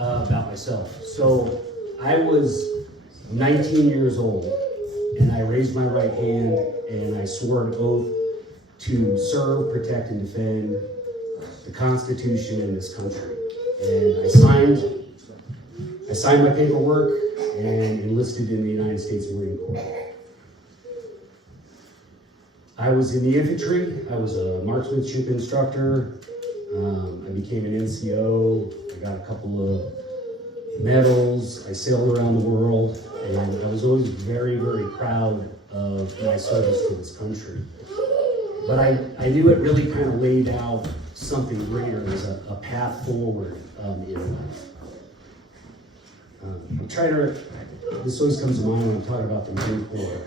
about myself. So I was 19 years old and I raised my right hand and I swore an oath to serve, protect, and defend the Constitution in this country. And I signed my paperwork and enlisted in the United States Marine Corps. I was in the infantry. I was a marksmanship instructor. I became an NCO. I got a couple of medals. I sailed around the world, and I was always very, very proud of my service to this country. But I knew it really kind of laid out something greater as a path forward in life. I'm trying to, this always comes to mind when I'm talking about the Marine Corps.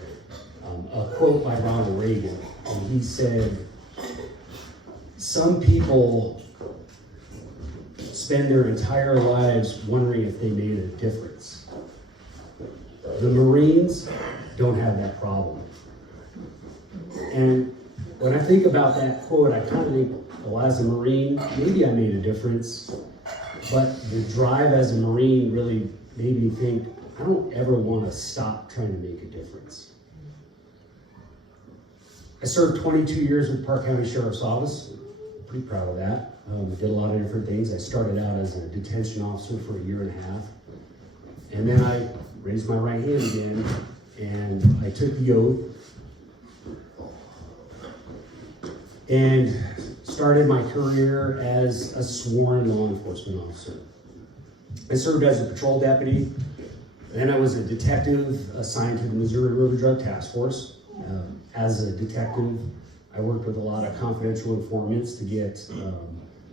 A quote by Ronald Reagan, and he said, "Some people spend their entire lives wondering if they made a difference. The Marines don't have that problem." And when I think about that quote, I kind of think, well, as a Marine, maybe I made a difference, but the drive as a Marine really made me think, I don't ever want to stop trying to make a difference. I served 22 years with Park County Sheriff's Office. I'm pretty proud of that. I did a lot of different things. I started out as a detention officer for a year and a half. And then I raised my right hand again and I took the oath and started my career as a sworn law enforcement officer. I served as a patrol deputy. Then I was a detective assigned to the Missouri River Drug Task Force. As a detective, I worked with a lot of confidential informants to get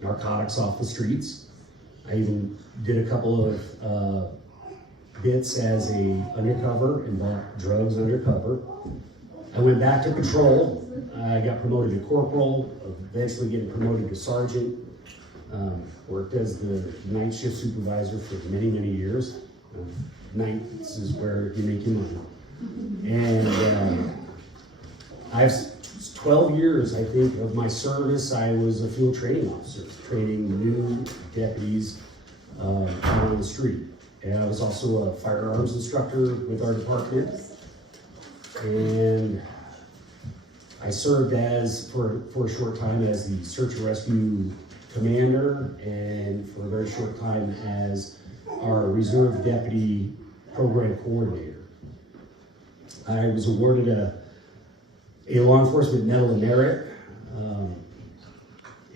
narcotics off the streets. I even did a couple of bits as a undercover and bought drugs undercover. I went back to patrol. I got promoted to corporal, eventually getting promoted to sergeant. Worked as the night shift supervisor for many, many years. Nights is where you make your money. And I've 12 years, I think, of my service. I was a field training officer, training new deputies out on the street. And I was also a firearms instructor with our department. And I served for a short time as the search and rescue commander, and for a very short time as our reserve deputy program coordinator. I was awarded a law enforcement medal of merit,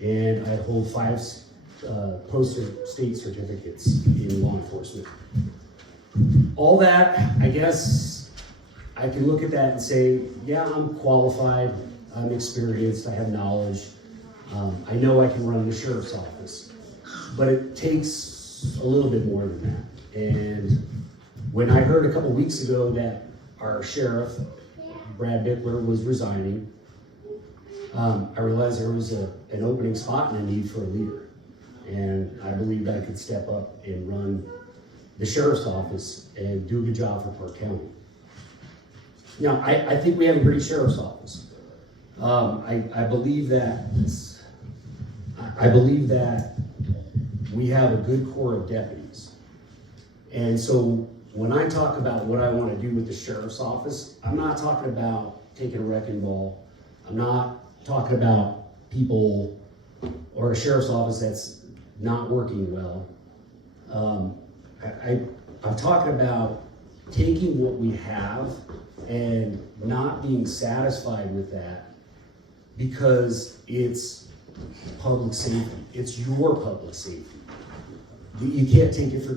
and I hold 5 posted state certificates in law enforcement. All that, I guess, I can look at that and say, yeah, I'm qualified, I'm experienced, I have knowledge. I know I can run the sheriff's office, but it takes a little bit more than that. And when I heard a couple weeks ago that our sheriff, Brad Bickler, was resigning, I realized there was an opening spot and a need for a leader. And I believed I could step up and run the sheriff's office and do a good job for Park County. Now, I think we have a great sheriff's office. I believe that we have a good core of deputies. And so when I talk about what I want to do with the sheriff's office, I'm not talking about taking a wrecking ball. I'm not talking about people or a sheriff's office that's not working well. I'm talking about taking what we have and not being satisfied with that because it's public safety. It's your public safety. You can't take it for